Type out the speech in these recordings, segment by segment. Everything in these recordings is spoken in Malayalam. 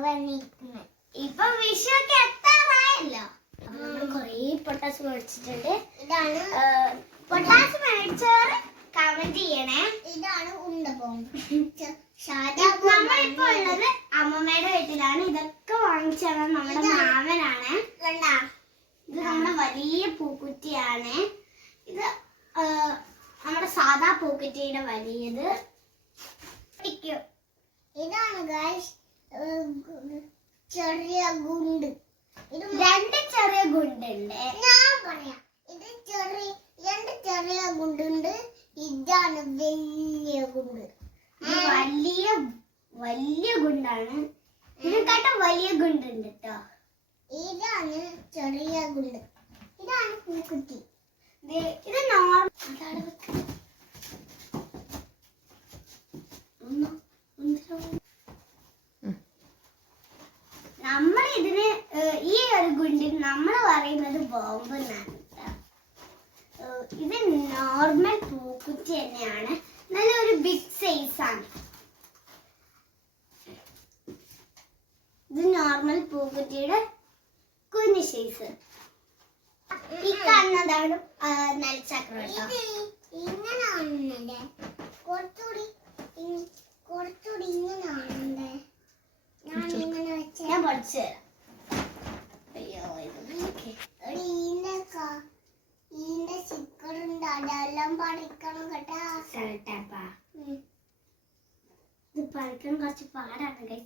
വന്നിരിക്കുന്നത്. ഇപ്പൊ വിഷു ഒക്കെ എത്താറായല്ലോ നമ്മൾ കൊറേ പൊട്ടാസ് മേടിച്ചിട്ടുണ്ട്. ഇതാണ് പൊട്ടാസ് മേടിച്ചവർ കമന്റ് ചെയ്യണേ. ഇതാണ് ഉണ്ട നമ്മളിപ്പോ ഉള്ളത് അമ്മമ്മയുടെ വീട്ടിലാണ്. ഇതൊക്കെ വാങ്ങിച്ചാണ് നമ്മുടെ മാമനാണ് കണ്ടാ ഇത് നമ്മുടെ വലിയ പൂക്കുറ്റിയാണ് ഇത് ആ, നമ്മുടെ സാധാ പൂക്കുറ്റിയുടെ വലിയത്. ഇതാണ് ഗായ്സ് ചെറിയ ഗുണ്ട്. ഇത് രണ്ട് ചെറിയ ഗുണ്ടുണ്ട്. ഞാൻ പറയാം ഇത് ചെറിയ രണ്ട് ചെറിയ ഗുണ്ടുണ്ട്. ഇതാണ് വലിയ ഗുണ്ട്. വലിയ വലിയ ഗുണ്ടാണ്. ഇതിനെക്കാട്ടും വലിയ ഗുണ്ടുണ്ട് കേട്ടോ ഇതാണ് ചെറിയ ഗുണ്ട്. ഇതാണ് പൂക്കുറ്റി. ഇത് നോർമൽ നമ്മൾ ഇതിന് ഏഹ്, ഈ ഒരു ഗുണ്ടിന് നമ്മൾ പറയുന്നത് ബോംബ് എന്നാണ് ഇത് നോർമൽ പൂക്കുറ്റി തന്നെയാണ്. നല്ലൊരു ബിഗ് സൈസ് ആണ്. ഇത് നോർമൽ പൂക്കുറ്റിയുടെ കുഞ്ഞു സൈസ് ഈ കാണുന്നതാണ് ഇത് ഇങ്ങനെ കാണുന്നുണ്ട്. കുറച്ചുകൂടി കുറച്ചുകൂടി ഇങ്ങനെ കാണുന്നുണ്ട്. ഞാൻ ഇങ്ങനെ വെച്ച ഞാൻ പഠിച്ചു തരാം. ഇത് പഠിക്കാൻ കുറച്ച് പാടാണ്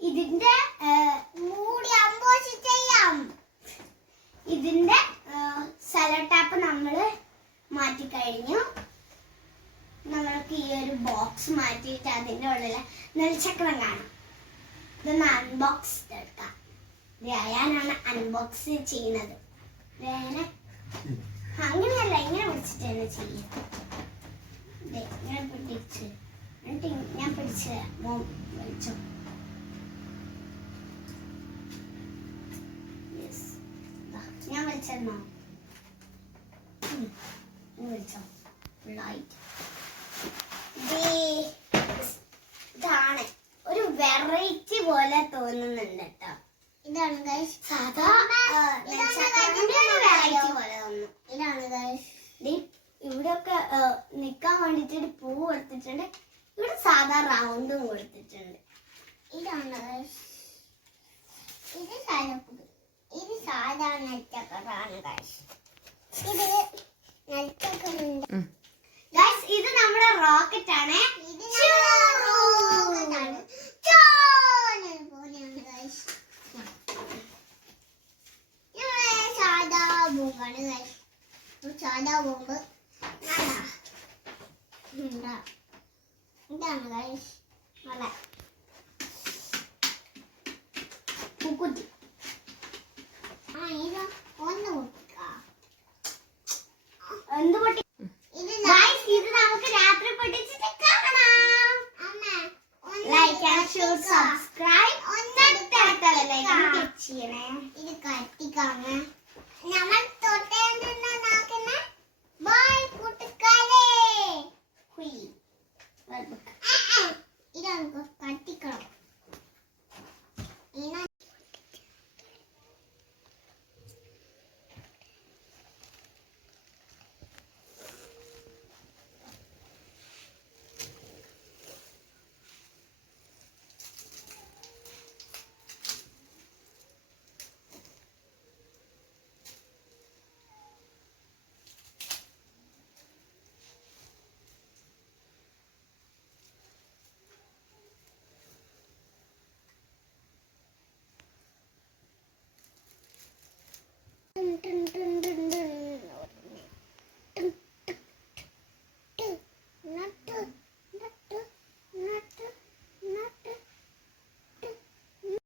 ഇതിന്റെ മൂടി അമ്പോഷ് ചെയ്യാം. ഇതിന്റെ സെലക്ടാപ്പ് നമ്മൾ മാറ്റി കഴിഞ്ഞു നമ്മൾക്ക് ഈ ഒരു ബോക്സ് മാറ്റിയിട്ട് അതിന്റെ ഉള്ളിൽ നെൽച്ചക്രം കാണാം. ഇതൊന്ന് അൺബോക്സ് എടുക്കാം വ്യായാനാണ് അൺബോക്സ് ചെയ്യുന്നത്. രയാന അങ്ങനെയല്ല ഇങ്ങനെ പിടിച്ചിട്ട് തന്നെ ചെയ്യും ഇങ്ങനെ പിടിച്ച്. എന്നിട്ട് ഞാൻ പിടിച്ച് Yes. ദാ, ഞാൻ വലിച്ചെന്നോ വിളിച്ചോ? ലൈറ്റ് ഇതാണ്. ഒരു വെറൈറ്റി പോലെ തോന്നുന്നുണ്ട് കേട്ടോ ഇതാണ് ഗൈസ് സാധാ ഇതാണ് വെറൈറ്റി പോലെ തോന്നുന്നു. ഇതാണ് ഗൈസ് ഇവിടെയൊക്കെ നിക്കാൻ വേണ്ടിട്ട് ഒരു പൂ കൊടുത്തിട്ടുണ്ട്. ഇവിടെ സാധാ റൗണ്ടും കൊടുത്തിട്ടുണ്ട്. ഇതാണ് ഗൈസ് ഇത് സാധനപ്പുക ഇത് സാധാരണ നെറ്റക്കറാണ് ഗൈസ് ഇത് നമ്മുടെ റോക്കറ്റ് ആണ് സാധാ ബോംബാണ് സാധാ ബോംബ്. ഇതാണ് ആ ഇതാ